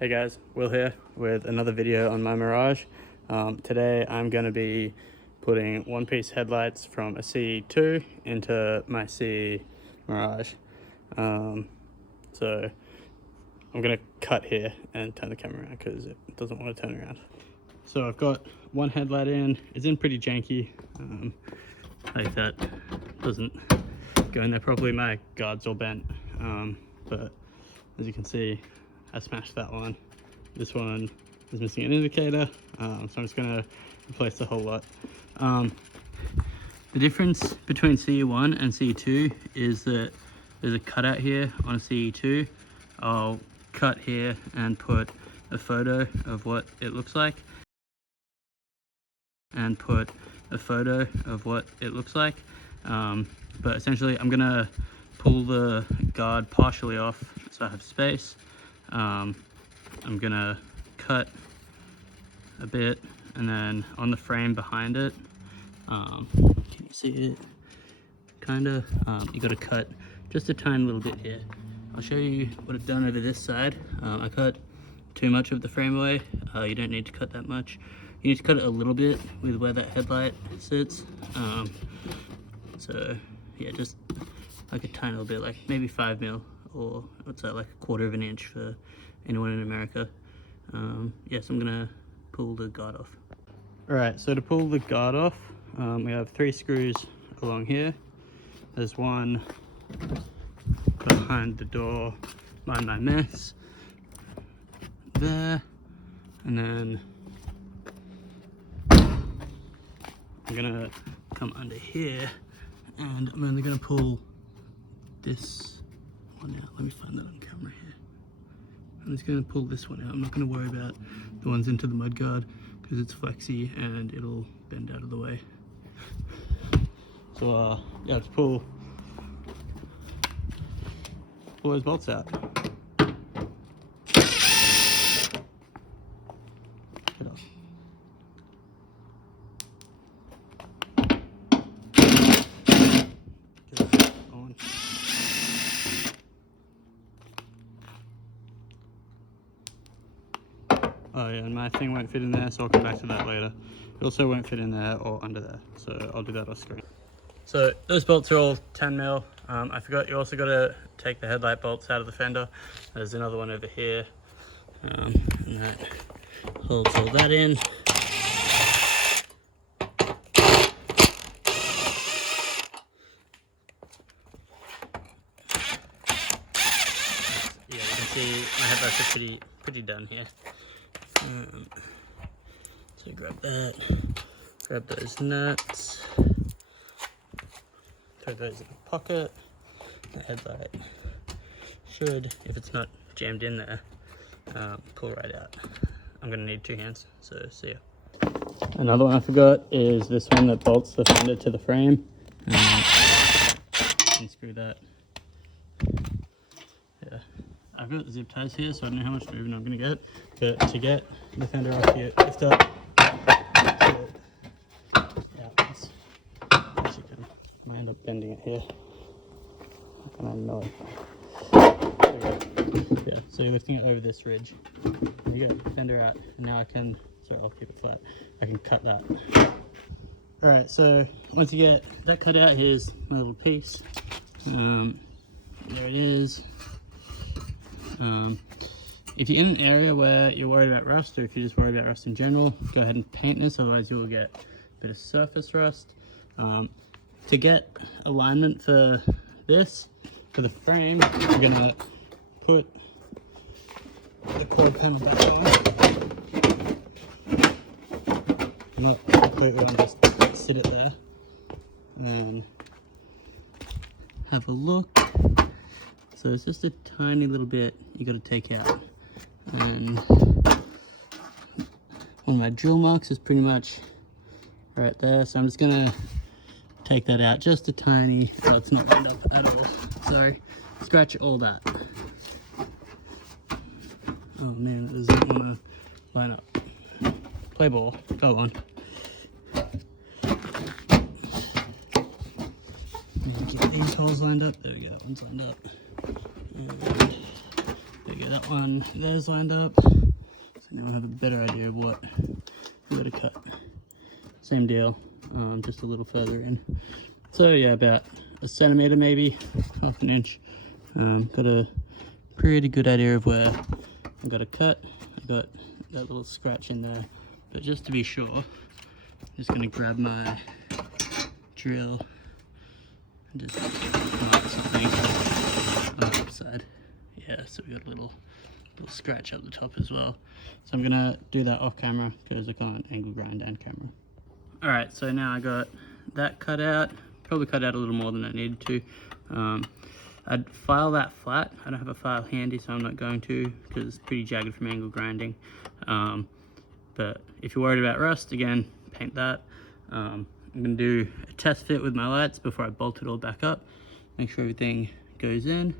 Hey guys, Will here with another video on my Mirage. Today I'm going to be putting one-piece headlights from a CE2 into my CE Mirage. So I'm going to cut here and turn the camera around because it doesn't want to turn around. So I've got one headlight in. It's in pretty janky. Like that doesn't go in there properly. My guard's all bent, but as you can see, I smashed that one. This one is missing an indicator, so I'm just gonna replace the whole lot. The difference between CE1 and CE2 is that there's a cutout here on a CE2. I'll cut here and put a photo of what it looks like. But essentially I'm gonna pull the guard partially off so I have space. I'm gonna cut a bit, and then on the frame behind it, can you see it? Kinda. You gotta cut just a tiny little bit here. I'll show you what I've done over this side. I cut too much of the frame away. You don't need to cut that much. You need to cut it a little bit with where that headlight sits. So yeah, just like a tiny little bit, like maybe 5 mil, or what's that, like 1/4 of an inch for anyone in America. Yes, I'm gonna pull the guard off. Alright, so to pull the guard off, we have 3 screws along here. There's one behind the door, mind my mess, there, and then I'm gonna come under here, and I'm only gonna pull this one out. Let me find that on camera here. I'm just going to pull this one out. I'm not going to worry about the ones into the mudguard because it's flexy and it'll bend out of the way. So yeah, let's pull those bolts out. Get off. Get it on. Oh yeah, and my thing won't fit in there, so I'll come back to that later. It also won't fit in there or under there, so I'll do that off screen. So those bolts are all 10 mil. I forgot you also got to take the headlight bolts out of the fender. There's another one over here, and that holds all that in. Yeah, you can see my headlights are pretty done here. So grab that, grab those nuts, throw those in the pocket. The headlight should, if it's not jammed in there, pull right out. I'm gonna need 2 hands, so see ya. Another one I forgot is this one that bolts the fender to the frame. Unscrew that. Yeah. I've got zip ties here, so I don't know how much movement I'm going to get, but to get the fender off here, lift up. Yeah, as you can. I might end up bending it here. I don't know. Yeah, so you're lifting it over this ridge. There you go, fender out. And now I can, sorry, I'll keep it flat. I can cut that. Alright, so once you get that cut out, here's my little piece. There it is. If you're in an area where you're worried about rust, or if you just worry about rust in general, go ahead and paint this, otherwise you will get a bit of surface rust. To get alignment for this, for the frame, you're gonna put the quad panel back on. Not completely on, just sit it there, and have a look. So it's just a tiny little bit you got to take out, and one of my drill marks is pretty much right there, so I'm just gonna take that out just a tiny. Oh, it's not lined up at all, sorry. Scratch all that. Oh man, it doesn't want to line up. Play ball, go on. Get these holes lined up. There we go, that one's lined up. And there get that one, those lined up. So now I have a better idea of what we got to cut. Same deal, just a little further in. So yeah, about a centimeter, maybe half an inch. Got a pretty good idea of where I got to cut. I got that little scratch in there, but just to be sure, I'm just gonna grab my drill and just mark something on the upside. Yeah, so we got a little scratch up the top as well. So I'm gonna do that off camera because I can't angle grind and camera. All right, so now I got that cut out. Probably cut out a little more than I needed to. I'd file that flat. I don't have a file handy, so I'm not going to because it's pretty jagged from angle grinding. But if you're worried about rust, again, paint that. I'm gonna do a test fit with my lights before I bolt it all back up. Make sure everything goes in.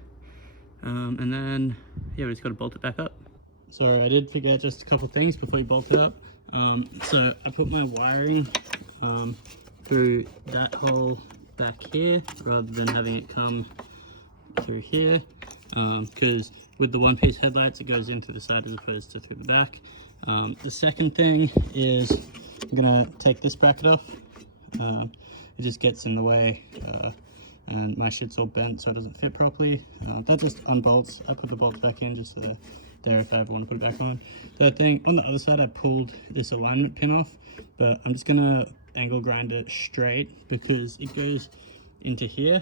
And then, yeah, we just gotta bolt it back up. Sorry, I did forget just a couple things before you bolt it up. So I put my wiring through that hole back here rather than having it come through here, because with the one-piece headlights it goes in through the side as opposed to through the back. The second thing is I'm gonna take this bracket off. It just gets in the way, and my shit's all bent so it doesn't fit properly. That just unbolts. I put the bolts back in just so they're there if I ever want to put it back on. Third thing, on the other side I pulled this alignment pin off, but I'm just gonna angle grind it straight because it goes into here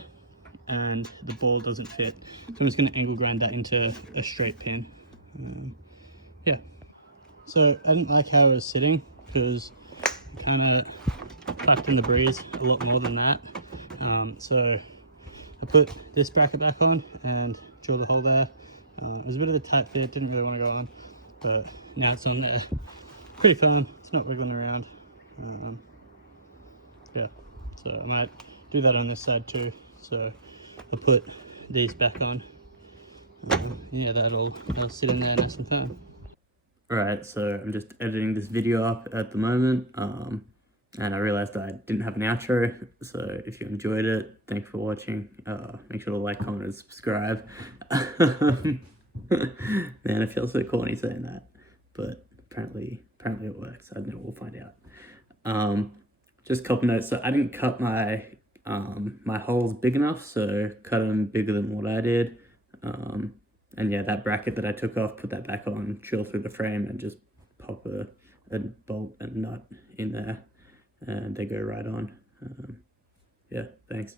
and the ball doesn't fit. So I'm just gonna angle grind that into a straight pin. Yeah. So I didn't like how it was sitting because it kind of tucked in the breeze a lot more than that. So I put this bracket back on and drilled a hole there. It was a bit of a tight fit, didn't really want to go on, but now it's on there. Pretty firm, it's not wiggling around. Yeah, so I might do that on this side too. So I'll put these back on. Yeah, that'll sit in there nice and firm. Alright, so I'm just editing this video up at the moment, and I realized I didn't have an outro, so if you enjoyed it, thanks for watching. Make sure to like, comment, and subscribe. Man, it feels so corny saying that, but apparently it works. I don't know, we'll find out. Just a couple notes. So I didn't cut my my holes big enough, so cut them bigger than what I did. And yeah, that bracket that I took off, put that back on, drill through the frame, and just pop a bolt and nut in there, and they go right on. Yeah, thanks.